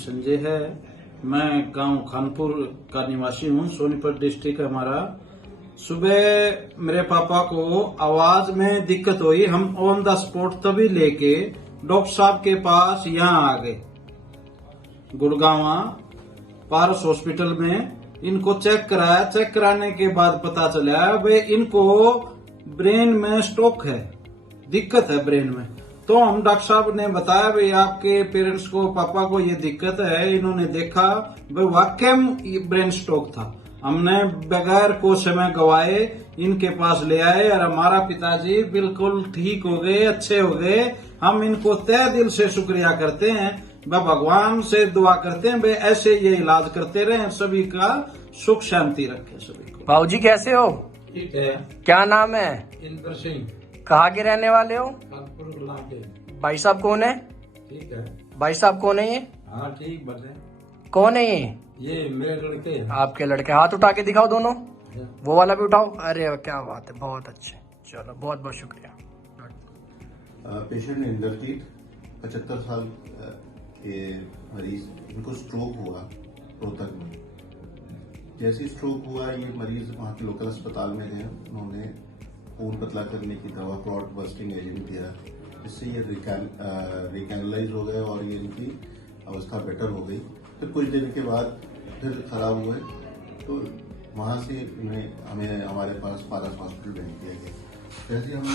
संजय है। मैं गांव खानपुर का निवासी हूँ। सोनीपत डिस्ट्रिक्ट है हमारा। सुबह मेरे पापा को आवाज में दिक्कत हुई। हम ऑन द स्पॉट तभी लेके डॉक्टर साहब के पास यहाँ आ गए, गुड़गांव पारस हॉस्पिटल में। इनको चेक कराया। चेक कराने के बाद पता चला भाई इनको ब्रेन में स्ट्रोक है, दिक्कत है ब्रेन में। तो हम डॉक्टर साहब ने बताया भाई आपके पेरेंट्स को, पापा को ये दिक्कत है। इन्होंने देखा भाई वाकई में ब्रेन स्ट्रोक था। हमने बगैर को समय गवाए इनके पास ले आए और हमारा पिताजी बिल्कुल ठीक हो गए, अच्छे हो गए। हम इनको तहे दिल से शुक्रिया करते हैं। मैं भगवान से दुआ करते हैं भाई ऐसे ये इलाज करते रहे, सभी का सुख शांति रखे सभी को। बाबूजी कैसे हो? ठीक है। क्या नाम है? इंद्र सिंह। कहाँ के रहने वाले हो? कानपुर के। भाई साहब कौन है? ठीक है। भाई साहब कौन है ये? हाँ ठीक बने। कौन है ये मेरे लड़के हैं। आपके लड़के? हाथ उठा के दिखाओ दोनों। वो वाला भी उठाओ। अरे क्या बात है, बहुत अच्छे। चलो बहुत बहुत शुक्रिया। पेशेंट इंद्रजीत 75 साल के मरीज, इनको स्ट्रोक हुआ रोहतक में। जैसे स्ट्रोक हुआ ये मरीज वहाँ के लोकल अस्पताल में गए। उन्होंने खून पतला करने की दवा, क्लॉट बस्टिंग एजेंट दिया, जिससे ये रिकैनलाइज हो गए और ये इनकी अवस्था बेटर हो गई। फिर कुछ दिन के बाद फिर खराब हुए, तो वहाँ से हमें हमारे पास पारस हॉस्पिटल भेज दिया गया। जैसे हम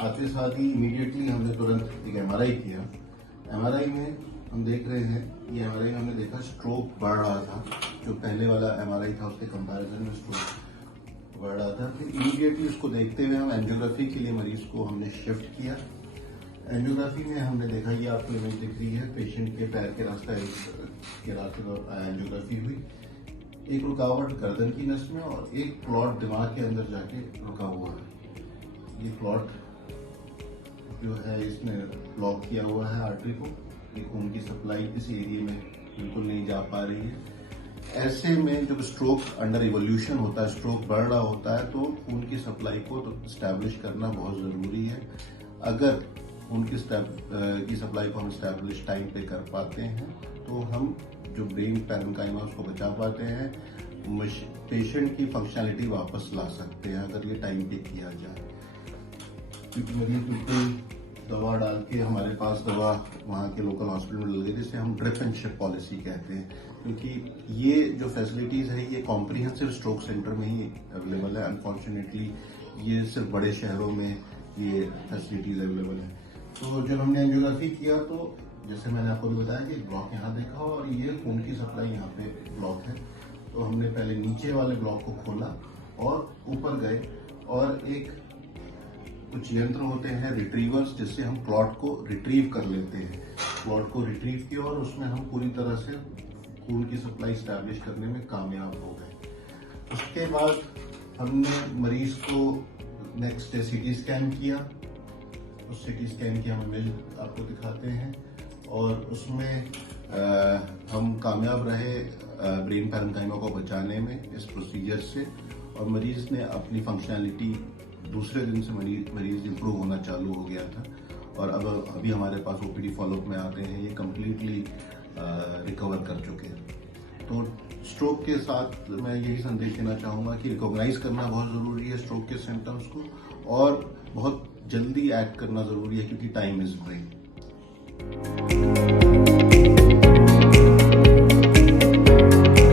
आते साथ ही इमीडिएटली हमने तुरंत एक MRI किया। MRI में हम देख रहे हैं, ये MRI में हमने देखा स्ट्रोक बढ़ रहा था। जो पहले वाला MRI था उसके कंपैरिजन में स्ट्रोक बढ़ रहा था। फिर इमीडिएटली उसको देखते हुए हम एंजियोग्राफी के लिए मरीज को हमने शिफ्ट किया। एंजियोग्राफी में हमने देखा, ये आपको इमेज दिख रही है, पेशेंट के पैर के रास्ते एंजियोग्राफी हुई। एक रुकावट गर्दन की नस में और एक क्लॉट दिमाग के अंदर जाके रुका हुआ है। ये क्लॉट जो है इसने ब्लॉक किया हुआ है आर्टरी को। ये खून की सप्लाई इस एरिया में बिल्कुल नहीं जा पा रही है। ऐसे में जब स्ट्रोक अंडर इवोल्यूशन होता है, स्ट्रोक बढ़ रहा होता है, तो खून की सप्लाई को तो स्टैब्लिश करना बहुत जरूरी है। अगर उनकी सप्लाई को हम स्टैब्लिश टाइम पे कर पाते हैं तो हम जो ब्रेन पैरेन्काइमा उसको बचा पाते हैं, पेशेंट की फंक्शनैलिटी वापस ला सकते हैं अगर ये टाइम पे किया जाए। क्योंकि मरीज बिल्कुल दवा डाल के हमारे पास दवा वहाँ के लोकल हॉस्पिटल में लग गई, जिसे हम ड्रिप एंड शिप पॉलिसी कहते हैं। क्योंकि ये जो फैसिलिटीज है ये कॉम्प्रिहेंसिव स्ट्रोक सेंटर में ही अवेलेबल है। अनफॉर्चुनेटली ये सिर्फ बड़े शहरों में ये फैसिलिटीज अवेलेबल है। तो जब हमने एंजियोग्राफी किया तो जैसे मैंने आपको भी बताया कि ब्लॉक यहाँ देखा और ये खून की सप्लाई यहाँ पे ब्लॉक है। तो हमने पहले नीचे वाले ब्लॉक को खोला और ऊपर गए और एक कुछ यंत्र होते हैं रिट्रीवर्स, जिससे हम क्लॉट को रिट्रीव कर लेते हैं। क्लॉट को रिट्रीव किया और उसमें हम पूरी तरह से खून की सप्लाई स्टैब्लिश करने में कामयाब हो गए। उसके बाद हमने मरीज को नेक्स्ट डे CT स्कैन किया। उस CT स्कैन की हम इमेज आपको दिखाते हैं और उसमें हम कामयाब रहे ब्रेन पैरेन्काइमा को बचाने में इस प्रोसीजर से। और मरीज ने अपनी फंक्शनैलिटी दूसरे दिन से मरीज इम्प्रूव होना चालू हो गया था। और अब अभी हमारे पास OPD फॉलोअप में आते हैं, ये कम्प्लीटली रिकवर कर चुके हैं। तो स्ट्रोक के साथ मैं यही संदेश देना चाहूँगा कि रिकॉग्नाइज करना बहुत ज़रूरी है स्ट्रोक के सिम्टम्स को, और बहुत जल्दी एक्ट करना ज़रूरी है क्योंकि टाइम इज़ ब्रेन।